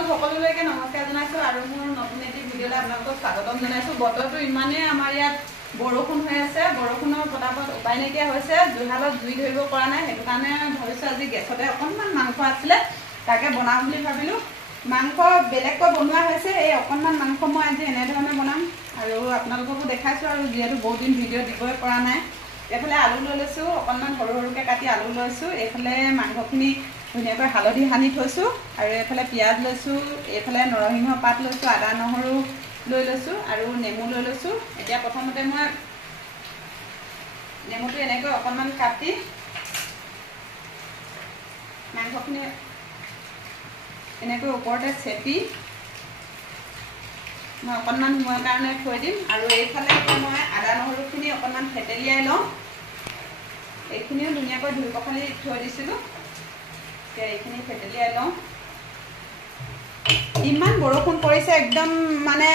আপোনালোক সকলোলৈকে নমস্কাৰ জনাইছো আৰু মোৰ নতুন এটি ভিডিঅ'লৈ আপোনালোকক স্বাগতম জনাইছো। বতৰটো ইমানেই আমাৰ ইয়াত বৰষুণ হৈ আছে, বৰষুণৰ পটাপট উপায় নাইকিয়া হৈছে, জুহালত জুই ধৰিব পৰা নাই। সেইটো কাৰণে ভাবিছো আজি গেছতে অকণমান মাংস আছিলে তাকে বনাম বুলি ভাবিলো। মাংস বেলেগকৈ বনোৱা হৈছে, এই অকণমান মাংস মই আজি এনেধৰণে বনাম আৰু আপোনালোককো দেখাইছো। আৰু যিহেতু বহুত দিন ভিডিঅ' দিবই পৰা নাই, এইফালে আলু লৈ লৈছোঁ, অকণমান সৰু সৰুকৈ কাটি আলু লৈছোঁ। এইফালে মাংসখিনি ধুনীয়াকৈ হালধি সানি থৈছোঁ আৰু এইফালে পিঁয়াজ লৈছোঁ, এইফালে নৰসিংহ পাত লৈছোঁ, আদা নহৰু লৈ লৈছোঁ আৰু নেমু লৈ লৈছোঁ। এতিয়া প্ৰথমতে মই নেমুটো এনেকৈ অকণমান কাটি মাংসখিনি এনেকৈ ওপৰতে চেপি মই অকণমান সময়ৰ কাৰণে থৈ দিম। আৰু এইফালে মই আদা নহৰুখিনি অকণমান থেতেলিয়াই লওঁ। এইখিনিও ধুনীয়াকৈ ধুই পখালি থৈ দিছিলোঁ, এতিয়া এইখিনি থেতেলিয়াই লওঁ। ইমান বৰষুণ পৰিছে, একদম মানে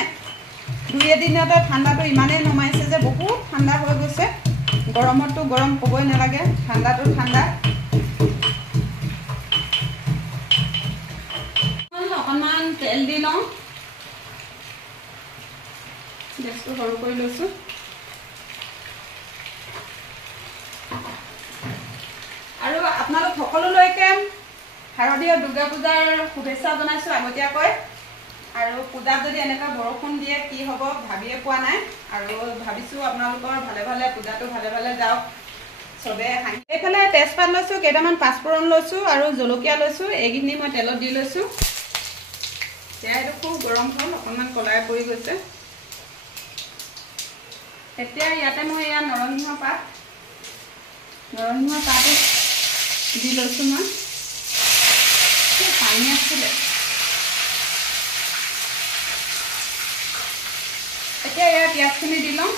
দুই এদিনতে ঠাণ্ডাটো ইমানেই নমাইছে যে বহুত ঠাণ্ডা হৈ গৈছে। গৰমততো গৰম ক'বই নালাগে, ঠাণ্ডাটো ঠাণ্ডা। অকণমান তেল দি লওঁ, গেছটো সৰু কৰি লৈছোঁ। আৰু আপোনালোক সকলোলৈকে শাৰদীয় দুৰ্গা পূজাৰ শুভেচ্ছা জনাইছোঁ আগতীয়াকৈ। আৰু পূজাত যদি এনেকুৱা বৰষুণ দিয়ে কি হ'ব ভাবিয়ে পোৱা নাই, আৰু ভাবিছোঁ আপোনালোকৰ ভালে ভালে পূজাটো ভালে ভালে যাওক, চবে হাঁহি। এইফালে তেজপাত লৈছোঁ, কেইটামান পাঁচফোৰণ লৈছোঁ আৰু জলকীয়া লৈছোঁ। এইখিনি মই তেলত দি লৈছোঁ। কেৰাহীটো খুব গৰম হ'ল, অকণমান কলাই পৰি গৈছে। এতিয়া ইয়াতে মই নৰসিংহ পাতো দি লৈছোঁ। মই পানী আছিলে, এতিয়া ইয়াৰ পিঁয়াজখিনি দি লওঁ।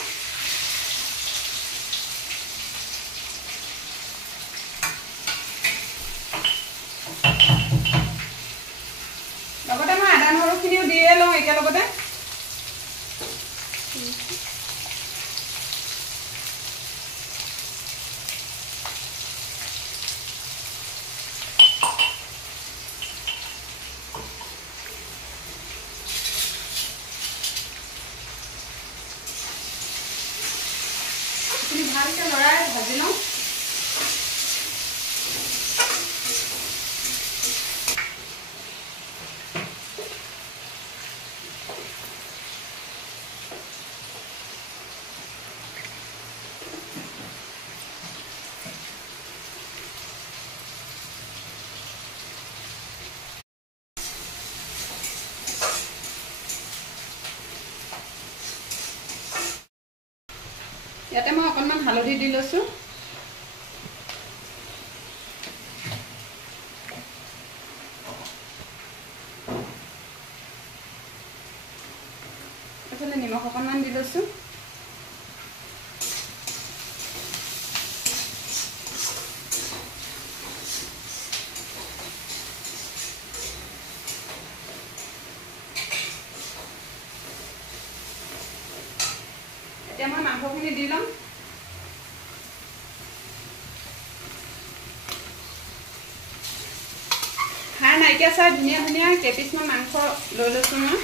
লগতে মই আদা নহৰুখিনিও দিয়ে লওঁ একেলগতে। ভালকৈ লৰাই ভাজি লওঁ। ইয়াতে মই অকণমান হালধি দি লৈছোঁ। এইফালে নিমখ অকণমান দি লৈছোঁ। এতিয়া মই মাংসখিনি দি ল'ম। খাৰ নাইকিয়া চাই ধুনীয়া ধুনীয়া কেইপিচমান মাংস লৈ লৈছোঁ মই।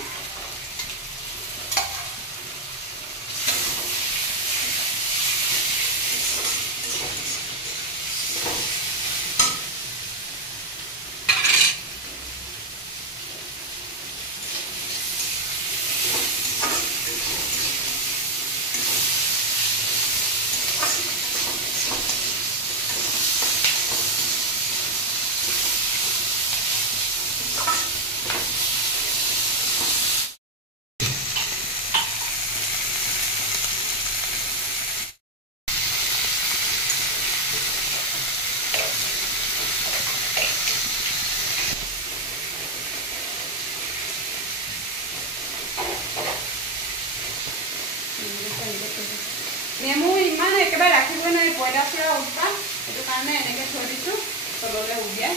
নেমু ইমান একেবাৰে ৰাখিবই নোৱাৰি, পইতা ফুৰা উৎপাত, সেইটো কাৰণে এনেকৈ থৈ দিছোঁ তললৈ উলিয়াই।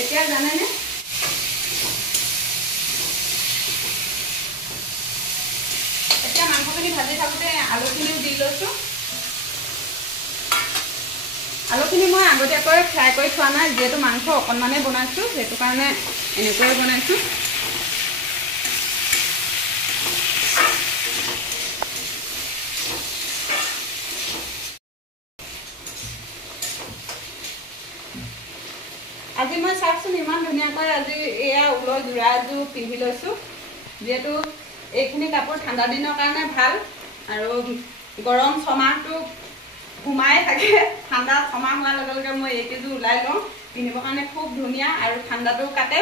এতিয়া জানেনে পিঁয়াজখিনি ভাজি থাকোঁতে আলুখিনিও দি লৈছোঁ। আলুখিনি মই আগতীয়াকৈ ফ্ৰাই কৰি থোৱা নাই, যিহেতু মাংস অকণমানেই বনাইছোঁ, সেইটো কাৰণে এনেকৈয়ে বনাইছোঁ। আজি মই চাওকচোন ইমান ধুনীয়াকৈ আজি এয়া ঊলৰ যোৰা এযোৰ পিন্ধি লৈছোঁ, যিহেতু এইখিনি কাপোৰ ঠাণ্ডা দিনৰ কাৰণে ভাল আৰু গৰম ছমাহটো সোমাই থাকে। ঠাণ্ডা ছমাহ হোৱাৰ লগে লগে মই এইকেইযোৰ ওলাই লওঁ, পিন্ধিবৰ কাৰণে খুব ধুনীয়া আৰু ঠাণ্ডাটো কাটে।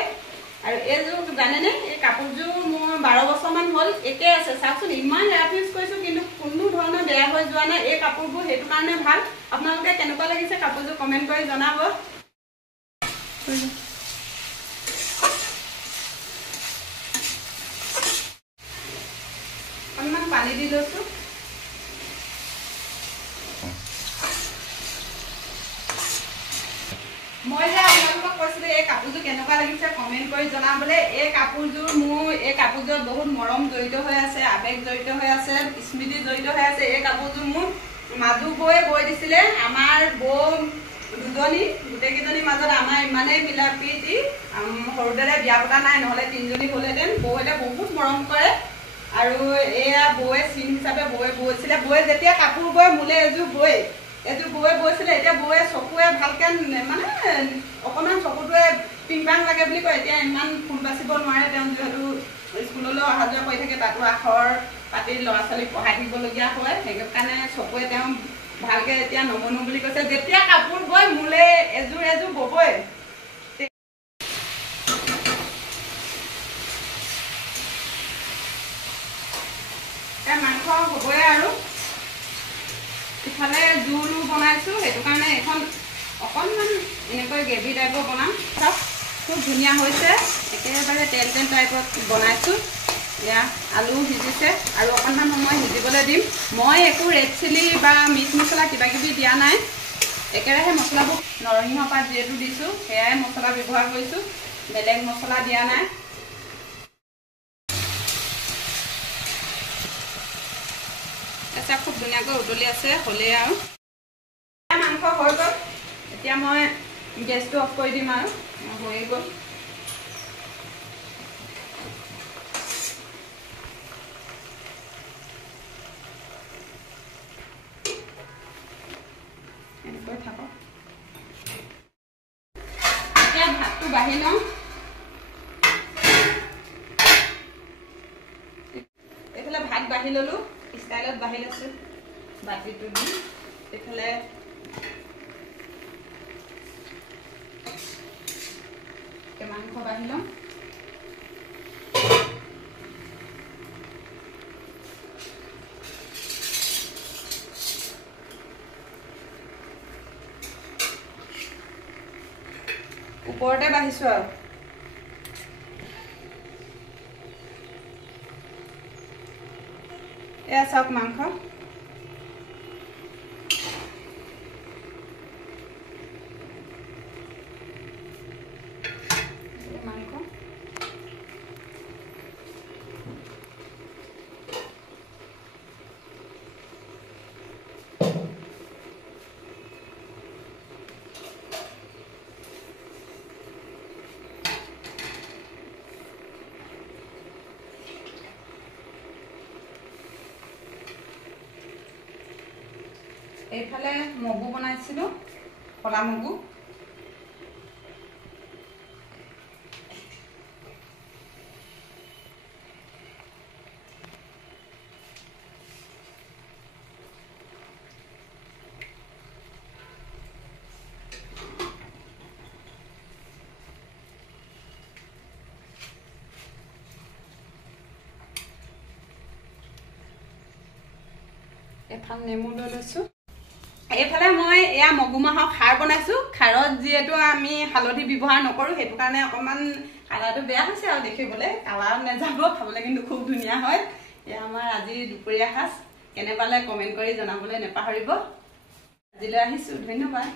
আৰু এইযোৰ জানেনে, এই কাপোৰযোৰ মোৰ 12 বছৰমান হ'ল, একেই আছে। চাওকচোন ইমান ৰাফ ইউজ কৰিছোঁ কিন্তু কোনো ধৰণৰ বেয়া হৈ যোৱা নাই। এই কাপোৰবোৰ সেইটো কাৰণে ভাল। আপোনালোকে কেনেকুৱা লাগিছে কাপোৰযোৰ কমেণ্ট কৰি জনাব। অকণমান পানী দি লৈছোঁ। মই যে আপোনালোকক কৈছিলোঁ এই কাপোৰযোৰ কেনেকুৱা লাগিছে কমেণ্ট কৰি জনাবলৈ। এই কাপোৰযোৰত বহুত মৰম জড়িত হৈ আছে, আৱেগ জড়িত হৈ আছে, স্মৃতি জড়িত হৈ আছে। এই কাপোৰযোৰ মোৰ মাজু বৌয়ে বৈ দিছিলে। আমাৰ বৌ দুজনী, গোটেইকেইজনীৰ মাজত আমাৰ ইমানেই মিলা প্ৰীতি, সৰুতে বিয়া পতা নাই, নহ'লে 3জনী হ'লহেঁতেন। বৌহঁতে বহুত মৰম কৰে আৰু এয়া বৌয়ে চিন হিচাপে বৌয়ে বৈছিলে। বৌয়ে যেতিয়া কাপোৰ বৈ মোলে এযোৰ বৌয়ে বৈছিলে, এতিয়া বৌয়ে চকুৱে ভালকৈ মানে অকণমান চকুটোৱে পিং পাং লাগে বুলি কয়। এতিয়া ইমান ফুল বাচিব নোৱাৰে তেওঁ, যিহেতু স্কুললৈ অহা যোৱা কৰি থাকে, তাতো আখৰ পাতি ল'ৰা ছোৱালীক পঢ়াই থাকিবলগীয়া হয়। সেইকাৰণে চকুৱে তেওঁ ভালকৈ এতিয়া নবনো বুলি কৈছে। যেতিয়া কাপোৰ বৈ মোলে এযোৰ ববই। মাংস হ'বই আৰু ইফালে জোলো বনাইছোঁ, সেইটো কাৰণে এইখন অকণমান এনেকৈ গ্ৰেভি টাইপৰ বনাম। চাওক খুব ধুনীয়া হৈছে, একেবাৰে তেল টাইপত বনাইছোঁ। এয়া আলু সিজিছে আৰু অকণমান সময় সিজিবলৈ দিম। মই একো ৰেড চিলি বা মিট মছলা কিবাকিবি দিয়া নাই, একেৰাহে মছলাবোৰ নৰসিংহ পাত যিহেতু দিছোঁ সেয়াই মছলা ব্যৱহাৰ কৰিছোঁ, বেলেগ মছলা দিয়া নাই। খুব ধুনীয়াকৈ উতলি আছে, হ'লেই আৰু মাংস হৈ গ'ল। এতিয়া মই গেছটো অফ কৰি দিম আৰু হৈ গ'ল। এনেকৈ থাকক। এতিয়া ভাতটো বাঢ়ি লওঁ। এইফালে ভাত বাঢ়ি ল'লোঁ, ষ্টাইলত বাঢ়ি লৈছোঁ বাতিটো দি। এইফালে মাংস বাঢ়ি লওঁ। ওপৰতে বাঢ়িছোঁ আৰু এয়া চাওক মাংস। এইফালে মগু বনাইছিলোঁ, কলা মগু। এফাল নেমু লৈ লৈছোঁ। এইফালে মই এয়া মগুমাহৰ খাৰ বনাইছোঁ। খাৰত যিহেতু আমি হালধি ব্যৱহাৰ নকৰোঁ, সেইটো কাৰণে অকণমান কালাৰটো বেয়া হৈছে আৰু দেখিবলৈ। কালাৰত নাযাব, খাবলৈ কিন্তু খুব ধুনীয়া হয়। এয়া আমাৰ আজি দুপৰীয়া সাজ। কেনে পালে কমেণ্ট কৰি জনাবলৈ নেপাহৰিব। আজিলৈ আহিছোঁ, ধন্যবাদ।